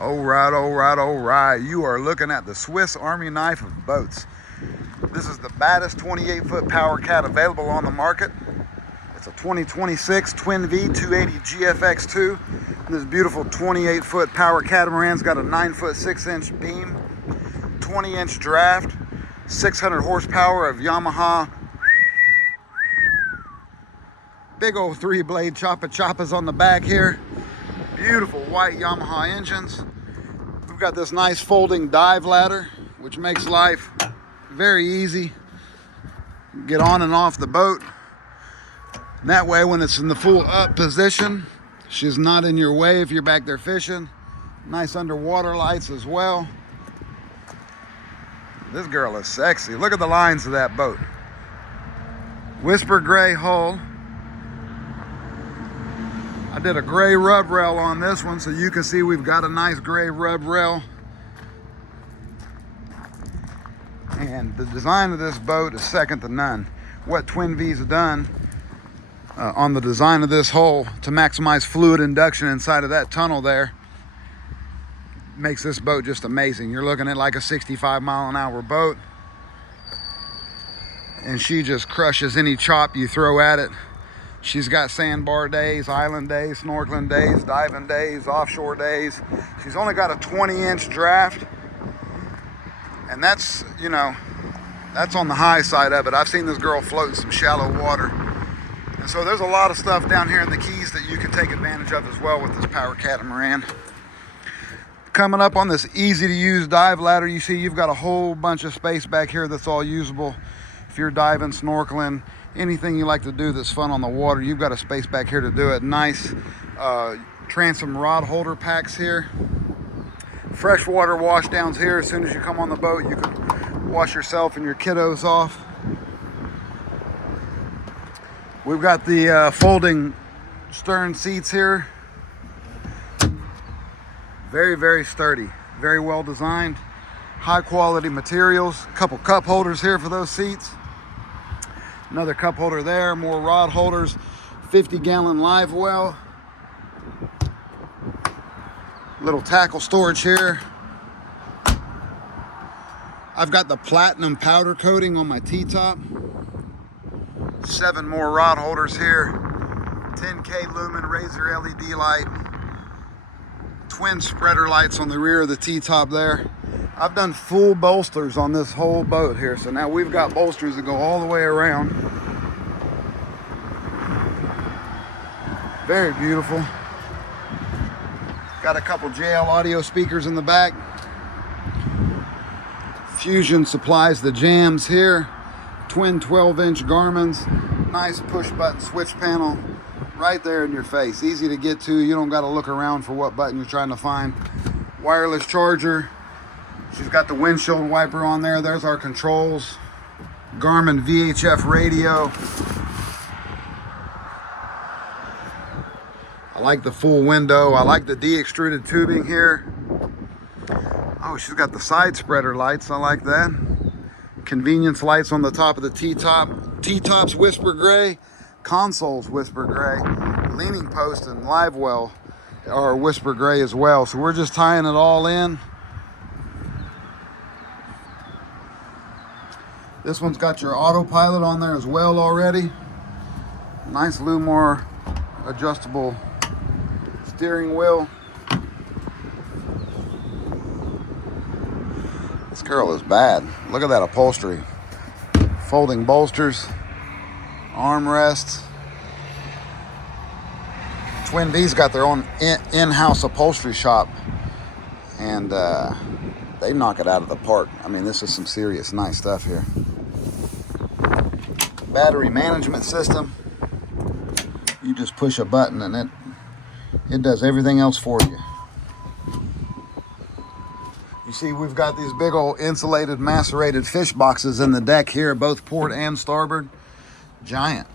All right, all right, all right. You are looking at the Swiss Army knife of boats. This is the Baddest 28-foot PowerCat available on the market. It's a 2026 Twin Vee 280 GFX2. This beautiful 28-foot power catamaran's got a 9-foot 6-inch beam, 20-inch draft, 600 horsepower of Yamaha. Big old 3-blade choppas on the back here. Beautiful white Yamaha engines. We've got this nice folding dive ladder, which makes life very easy. Get on and off the boat. And that way, when it's in the full up position, she's not in your way if you're back there fishing. Nice underwater lights as well. This girl is sexy. Look at the lines of that boat. Whisper gray hull. I did a gray rub rail on this one, so you can see we've got a nice gray rub rail. And the design of this boat is second to none. What Twin Vee's done on the design of this hull to maximize fluid induction inside of that tunnel there makes this boat just amazing. You're looking at like a 65-mile-an-hour boat, and she just crushes any chop you throw at it. She's got sandbar days, island days, snorkeling days, diving days, offshore days. She's only got a 20-inch draft, and that's, you know, that's on the high side of it. I've seen this girl float in some shallow water. And so there's a lot of stuff down here in the Keys that you can take advantage of as well with this power catamaran. Coming up on this easy to use dive ladder, you see you've got a whole bunch of space back here that's all usable. If you're diving, snorkeling, anything you like to do that's fun on the water, you've got a space back here to do it. Nice transom rod holder packs here. Freshwater wash downs here. As soon as you come on the boat, you can wash yourself and your kiddos off. We've got the folding stern seats here. Very, very sturdy, very well designed, high quality materials. A couple cup holders here for those seats. Another cup holder there, more rod holders, 50-gallon live well. Little tackle storage here. I've got the platinum powder coating on my T-top. 7 more rod holders here. 10K lumen razor LED light. Twin spreader lights on the rear of the T-top there. I've done full bolsters on this whole boat here, so now we've got bolsters that go all the way around. Very beautiful. Got a couple JL audio speakers in the back. Fusion supplies the jams here. Twin 12-inch Garmin's. Nice push button switch panel right there in your face. Easy to get to. You don't got to look around for what button you're trying to find. Wireless charger. She's got the windshield wiper on there. There's our controls. Garmin VHF radio. I like the full window. I like the de-extruded tubing here. Oh, she's got the side spreader lights. I like that. Convenience lights on the top of the T-top. T-top's whisper gray. Console's whisper gray. Leaning post and live well are whisper gray as well. So we're just tying it all in. This one's got your autopilot on there as well already. Nice Lumar adjustable steering wheel. This girl is bad. Look at that upholstery. Folding bolsters, armrests. Twin Vee's got their own in-house upholstery shop, and they knock it out of the park. I mean, this is some serious nice stuff here. Battery management system. You just push a button and it does everything else for you. You see, we've got these big old insulated macerated fish boxes in the deck here, both port and starboard. Giant.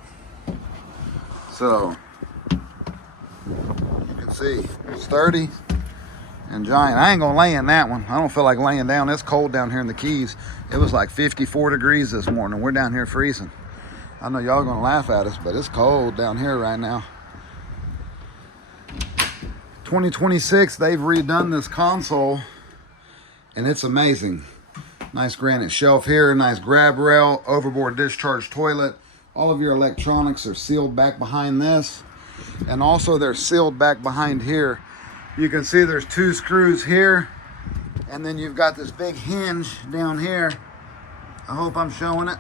So you can see, sturdy and giant. I ain't gonna lay in that one. I don't feel like laying down. It's cold down here in the Keys. It was like 54 degrees this morning. We're down here freezing. I know y'all gonna laugh at us, but it's cold down here right now. 2026, they've redone this console, and it's amazing. Nice granite shelf here, nice grab rail, overboard discharge toilet. All of your electronics are sealed back behind this, and also they're sealed back behind here. You can see there's 2 screws here, and then you've got this big hinge down here. I hope I'm showing it.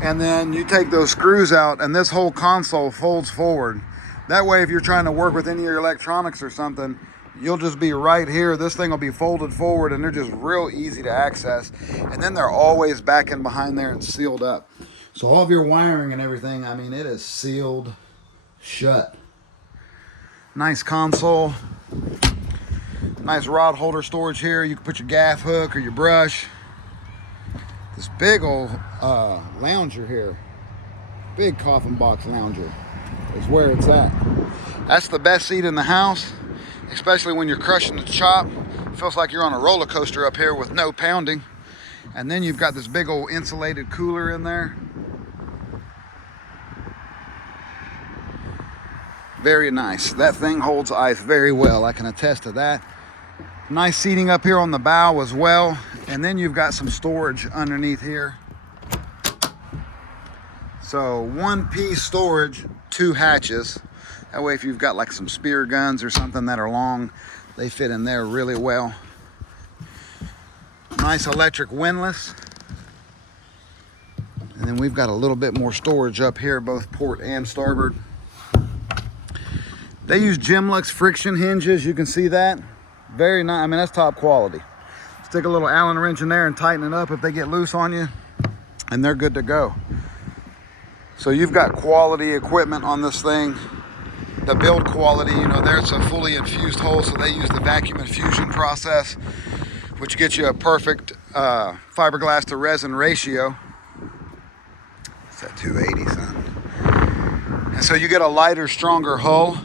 And then you take those screws out, and this whole console folds forward. That way, if you're trying to work with any of your electronics or something, you'll just be right here. This thing will be folded forward, and they're just real easy to access. And then they're always back in behind there and sealed up. So all of your wiring and everything, I mean, it is sealed shut. Nice console. Nice rod holder storage here. You can put your gaff hook or your brush. This big old lounger here. Big coffin box lounger is where it's at. That's the best seat in the house, especially when you're crushing the chop. It feels like you're on a roller coaster up here with no pounding. And then you've got this big old insulated cooler in there. Very nice. That thing holds ice very well. I can attest to that. Nice seating up here on the bow as well. And then you've got some storage underneath here. So 1-piece storage, 2 hatches. That way if you've got like some spear guns or something that are long, they fit in there really well. Nice electric windlass. And then we've got a little bit more storage up here, both port and starboard. They use Gemlux friction hinges, you can see that. Very nice, I mean, that's top quality. Stick a little Allen wrench in there and tighten it up if they get loose on you, and they're good to go. So you've got quality equipment on this thing. The build quality, you know, there's a fully infused hole, so they use the vacuum infusion process, which gets you a perfect fiberglass to resin ratio. It's at 280, son. And so you get a lighter, stronger hull.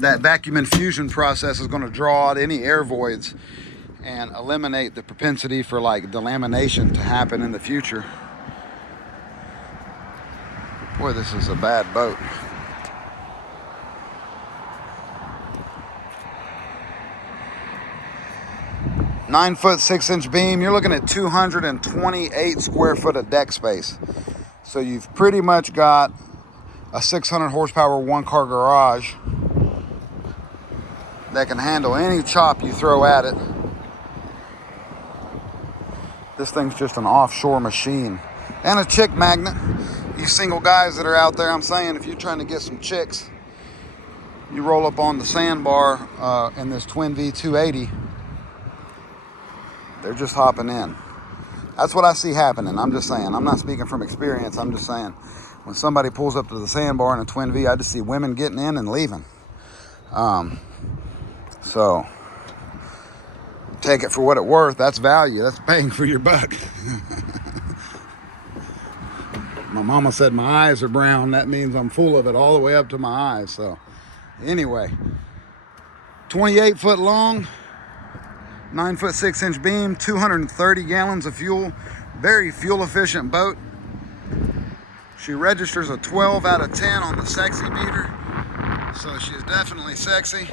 That vacuum infusion process is going to draw out any air voids and eliminate the propensity for like delamination to happen in the future. Boy, this is a bad boat. Nine foot 6-inch beam. You're looking at 228 square foot of deck space. So you've pretty much got a 600 horsepower 1-car garage that can handle any chop you throw at it. This thing's just an offshore machine. And a chick magnet. You single guys that are out there, I'm saying, if you're trying to get some chicks, you roll up on the sandbar in this Twin Vee 280, they're just hopping in. That's what I see happening. I'm just saying. I'm not speaking from experience. I'm just saying. When somebody pulls up to the sandbar in a Twin Vee, I just see women getting in and leaving. So take it for what it's worth. That's value. That's paying for your buck. My mama said my eyes are brown. That means I'm full of it all the way up to my eyes. So anyway, 28 foot long, 9 foot 6-inch beam, 230 gallons of fuel. Very fuel efficient boat. She registers a 12 out of 10 on the sexy meter. So she's definitely sexy.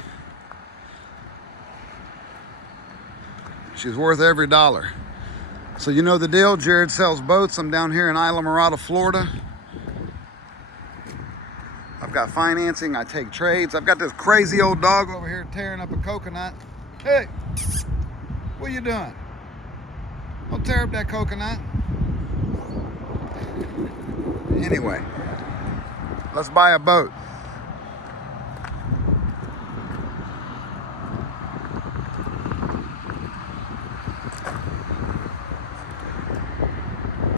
She's worth every dollar. So you know the deal. Jared sells boats. I'm down here in Isla Mirada, Florida. I've got financing. I take trades. I've got this crazy old dog over here tearing up a coconut. Hey, what are you doing? Don't tear up that coconut. Anyway, let's buy a boat.